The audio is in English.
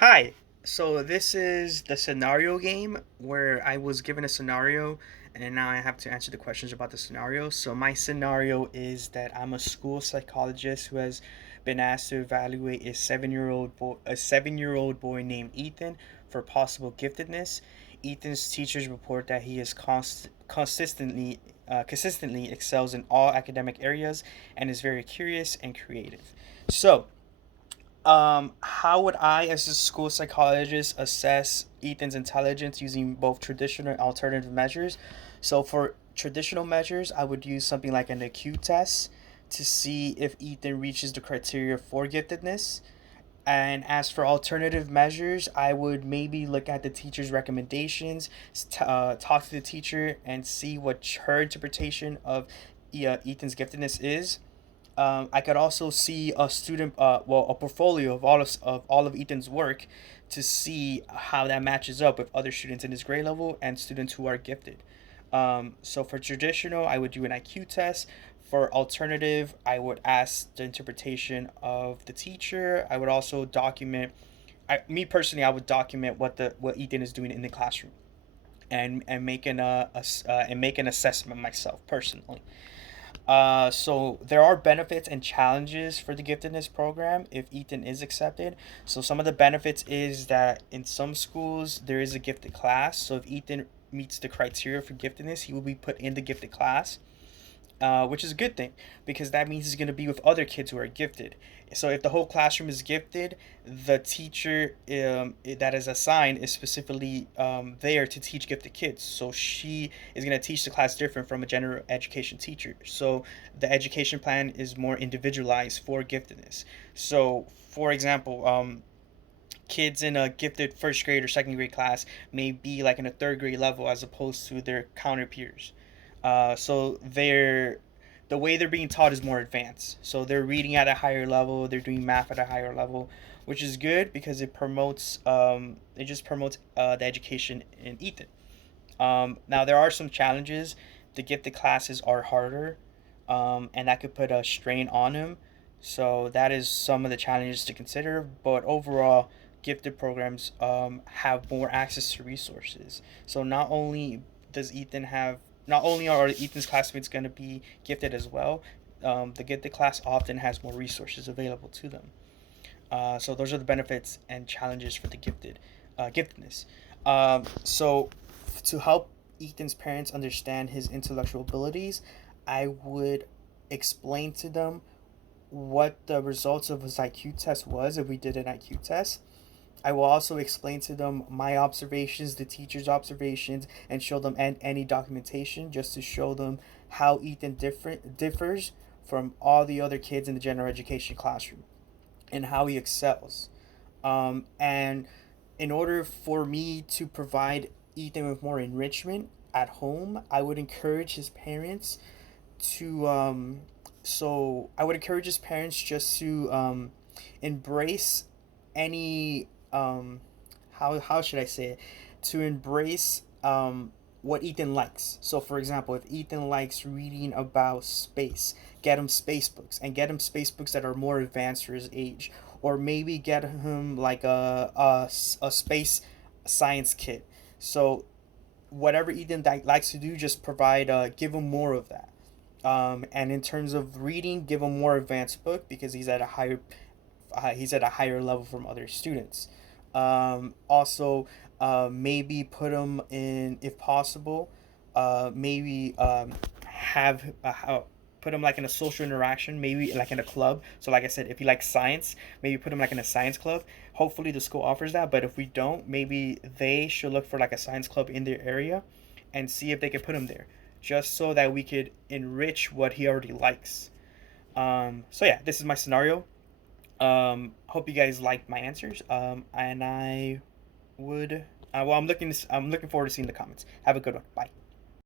Hi. So this is the scenario game where I was given a scenario and now I have to answer the questions about the scenario. So my scenario is that I'm a school psychologist who has been asked to evaluate a 7-year-old boy named Ethan for possible giftedness. Ethan's teachers report that he is consistently excels in all academic areas and is very curious and creative. So, how would I, as a school psychologist, assess Ethan's intelligence using both traditional and alternative measures? So, for traditional measures, I would use something like an IQ test to see if Ethan reaches the criteria for giftedness. And as for alternative measures, I would maybe look at the teacher's recommendations, talk to the teacher, and see what her interpretation of Ethan's giftedness is. I could also see a portfolio of all of Ethan's work to see how that matches up with other students in his grade level and students who are gifted. So for traditional, I would do an IQ test. For alternative, I would ask the interpretation of the teacher. I would also document. Me personally, I would document what Ethan is doing in the classroom and make an assessment myself personally. So there are benefits and challenges for the giftedness program if Ethan is accepted. So some of the benefits is that in some schools there is a gifted class. So if Ethan meets the criteria for giftedness, he will be put in the gifted class, which is a good thing because that means he's going to be with other kids who are gifted. So if the whole classroom is gifted, the teacher that is assigned is specifically there to teach gifted kids. So she is going to teach the class different from a general education teacher. So the education plan is more individualized for giftedness. So, for example, kids in a gifted first grade or second grade class may be like in a third grade level as opposed to their counter peers. So the way they're being taught is more advanced. So they're reading at a higher level, they're doing math at a higher level, which is good because it just promotes the education in Ethan. Now there are some challenges. The gifted classes are harder, and that could put a strain on him. So that is some of the challenges to consider. But overall, gifted programs have more access to resources. So not only are Ethan's classmates going to be gifted as well, the gifted class often has more resources available to them. So those are the benefits and challenges for the giftedness. So to help Ethan's parents understand his intellectual abilities, I would explain to them what the results of his IQ test was if we did an IQ test. I will also explain to them my observations, the teacher's observations, and show them any documentation just to show them how Ethan differs from all the other kids in the general education classroom and how he excels. And in order for me to provide Ethan with more enrichment at home, I would encourage his parents to I would encourage his parents just to embrace any how should I say it, to embrace what Ethan likes. So for example, if Ethan likes reading about space, get him space books and get him space books that are more advanced for his age, or maybe get him like a space science kit. So whatever Ethan likes to do, just provide give him more of that. And in terms of reading, give him more advanced book because he's at a higher level from other students. Also, maybe put him in, if possible, maybe have put him like in a social interaction, maybe like in a club. So, like I said, if you like science, maybe put him like in a science club. Hopefully, the school offers that. But if we don't, maybe they should look for like a science club in their area, and see if they can put him there, just so that we could enrich what he already likes. So yeah, this is my scenario. Hope you guys liked my answers. And I would. I'm looking forward to seeing the comments. Have a good one. Bye.